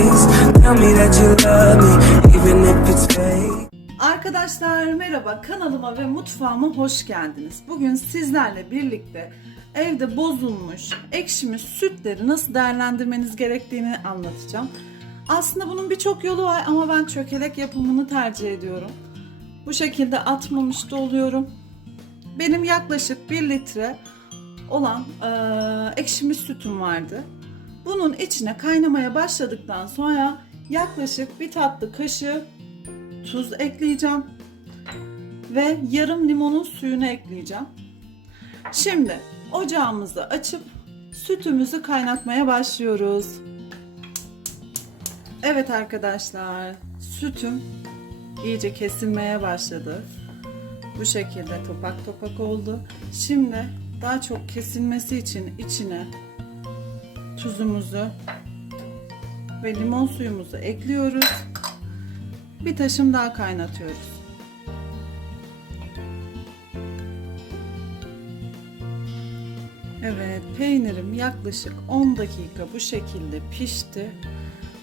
face. Tell me that you love me, even if it's fake. Arkadaşlar merhaba kanalıma ve mutfağıma hoş geldiniz. Bugün sizlerle birlikte evde bozulmuş, ekşimiş sütleri nasıl değerlendirmeniz gerektiğini anlatacağım. Aslında bunun birçok yolu var ama ben çökelek yapımını tercih ediyorum. Bu şekilde atmamış da oluyorum. Benim yaklaşık 1 litre olan eee ekşimiş sütüm vardı. Bunun içine kaynamaya başladıktan sonra yaklaşık bir tatlı kaşığı tuz ekleyeceğim ve yarım limonun suyunu ekleyeceğim. Şimdi ocağımızı açıp sütümüzü kaynatmaya başlıyoruz. Evet arkadaşlar, sütüm iyice kesilmeye başladı. Bu şekilde topak topak oldu. Şimdi daha çok kesilmesi için içine tuzumuzu ve limon suyumuzu ekliyoruz. Bir taşım daha kaynatıyoruz. Evet, peynirim yaklaşık 10 dakika bu şekilde pişti.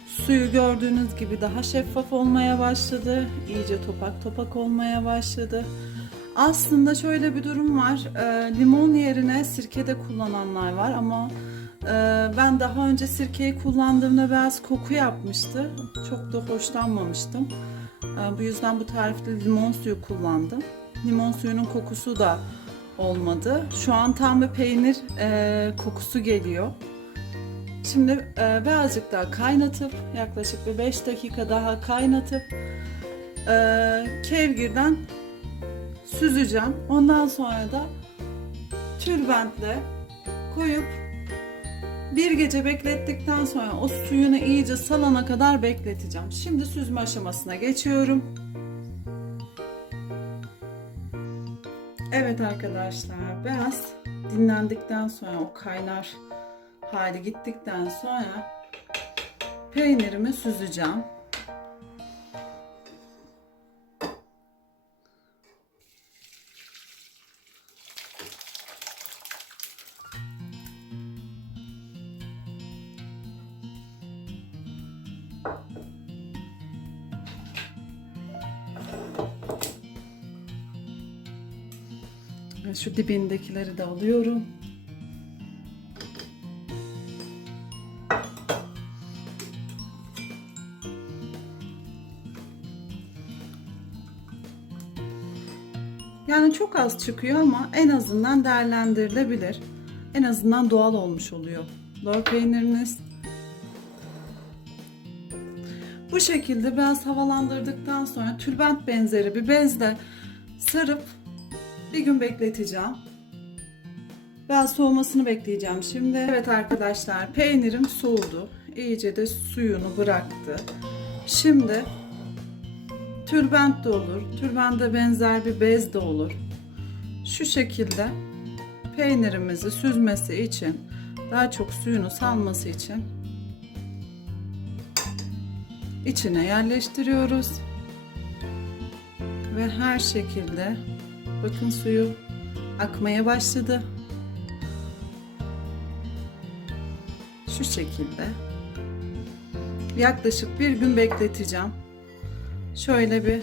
Suyu gördüğünüz gibi daha şeffaf olmaya başladı. İyice topak topak olmaya başladı. Aslında şöyle bir durum var. Ee, limon yerine sirke de kullananlar var ama e, ben daha önce sirkeyi kullandığımda biraz koku yapmıştı. Çok da hoşlanmamıştım. Ee, bu yüzden bu tarifte limon suyu kullandım. Limon suyunun kokusu da olmadı. Şu an tam bir peynir e, kokusu geliyor. Şimdi e, birazcık daha kaynatıp yaklaşık bir 5 dakika daha kaynatıp e, kevgirden süzeceğim. Ondan sonra da tülbentle koyup bir gece beklettikten sonra o suyunu iyice salana kadar bekleteceğim. Şimdi süzme aşamasına geçiyorum. Evet arkadaşlar biraz dinlendikten sonra o kaynar hali gittikten sonra peynirimi süzeceğim. Şu dibindekileri de alıyorum. Yani çok az çıkıyor ama en azından değerlendirilebilir. En azından doğal olmuş oluyor. Lor peyniriniz. Bu şekilde biraz havalandırdıktan sonra tülbent benzeri bir bezle sarıp bir gün bekleteceğim. Biraz soğumasını bekleyeceğim şimdi. Evet arkadaşlar peynirim soğudu. İyice de suyunu bıraktı. Şimdi tülbent de olur. Tülbente benzer bir bez de olur. Şu şekilde peynirimizi süzmesi için daha çok suyunu salması için içine yerleştiriyoruz. Ve her şekilde Bakın suyu akmaya başladı. Şu şekilde. Yaklaşık bir gün bekleteceğim. Şöyle bir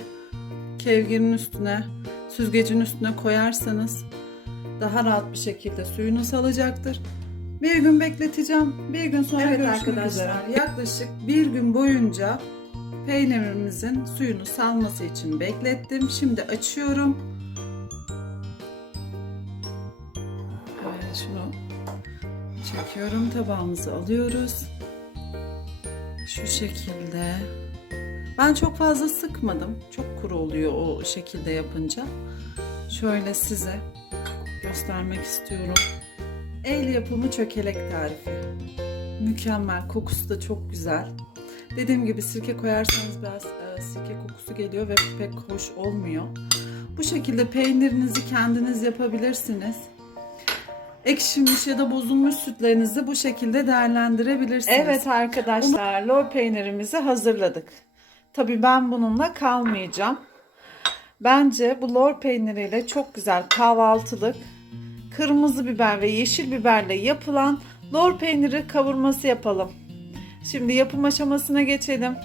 kevgirin üstüne, süzgecin üstüne koyarsanız daha rahat bir şekilde suyunu salacaktır. Bir gün bekleteceğim. Bir gün sonra Evet arkadaşlar, üzere. Yaklaşık bir gün boyunca peynirimizin suyunu salması için beklettim. Şimdi açıyorum. Çekiyorum. Tabağımızı alıyoruz. Şu şekilde. Ben çok fazla sıkmadım. Çok kuru oluyor o şekilde yapınca. Şöyle size göstermek istiyorum. El yapımı çökelek tarifi. Mükemmel. Kokusu da çok güzel. Dediğim gibi sirke koyarsanız biraz e, sirke kokusu geliyor ve pek hoş olmuyor. Bu şekilde peynirinizi kendiniz yapabilirsiniz. Ekşimiş ya da bozulmuş sütlerinizi bu şekilde değerlendirebilirsiniz. Evet arkadaşlar lor peynirimizi hazırladık. Tabii ben bununla kalmayacağım. Bence bu lor peyniriyle çok güzel kahvaltılık kırmızı biber ve yeşil biberle yapılan lor peyniri kavurması yapalım. Şimdi yapım aşamasına geçelim.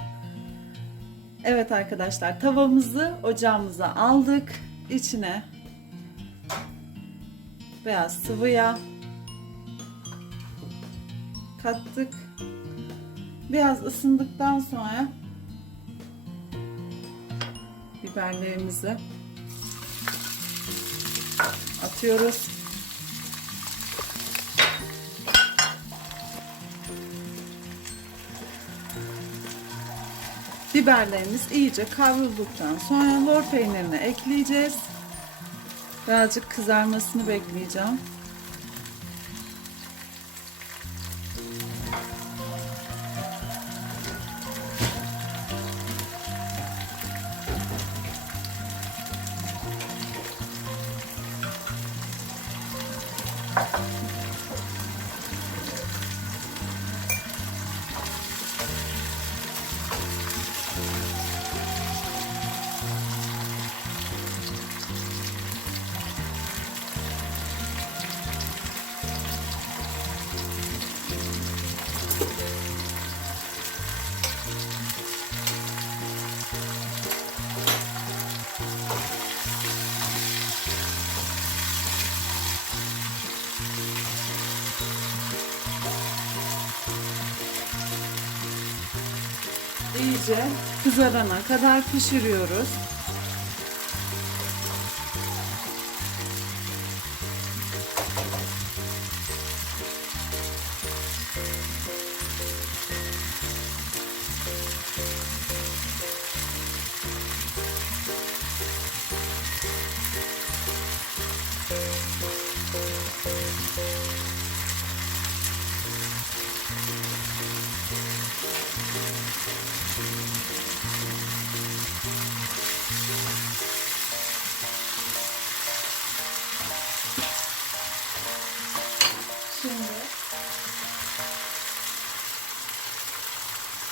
Evet arkadaşlar tavamızı ocağımıza aldık. İçine beyaz sıvı yağ kattık. Biraz ısındıktan sonra biberlerimizi atıyoruz. Biberlerimiz iyice kavrulduktan sonra lor peynirini ekleyeceğiz. Birazcık kızarmasını bekleyeceğim. İyice kızarana kadar pişiriyoruz.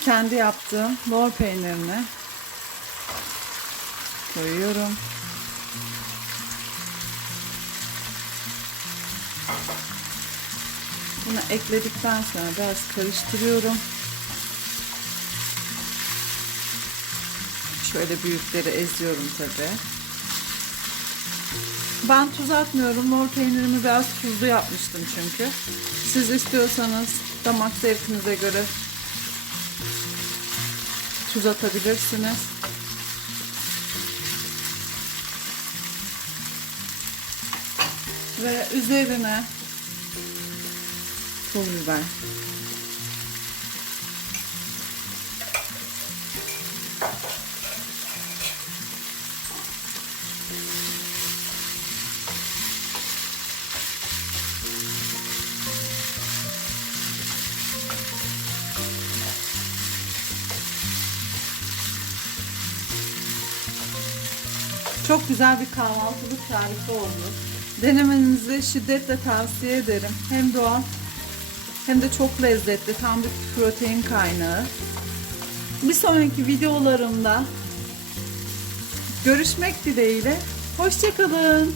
Kendi yaptığım lor peynirini koyuyorum. Bunu ekledikten sonra biraz karıştırıyorum. Şöyle büyükleri eziyorum tabi. Ben tuz atmıyorum. Lor peynirimi biraz tuzlu yapmıştım çünkü. Siz istiyorsanız damak zevkinize göre tuz atabilirsiniz. Ve üzerine pul biber. Çok güzel bir kahvaltılık tarifi oldu. Denemenizi şiddetle tavsiye ederim. Hem doğal hem de çok lezzetli. Tam bir protein kaynağı. Bir sonraki videolarımda görüşmek dileğiyle. Hoşçakalın.